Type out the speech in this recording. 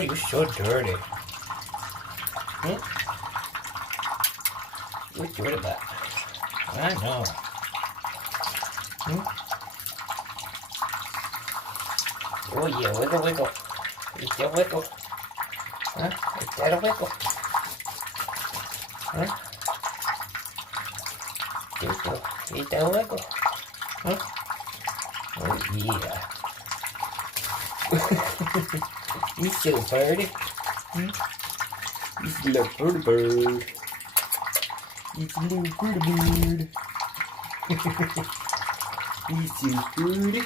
Oh, you're so dirty. Hmm? You're dirty about. I know. Hmm? Oh yeah, wiggle, wiggle. Is that wiggle? Huh? Is that a wiggle? Huh? Wiggle. Is that a wiggle? Huh? Oh yeah. You so birdie. Hmm? He's a little birdie bird. He's a little birdie bird. He's so birdie.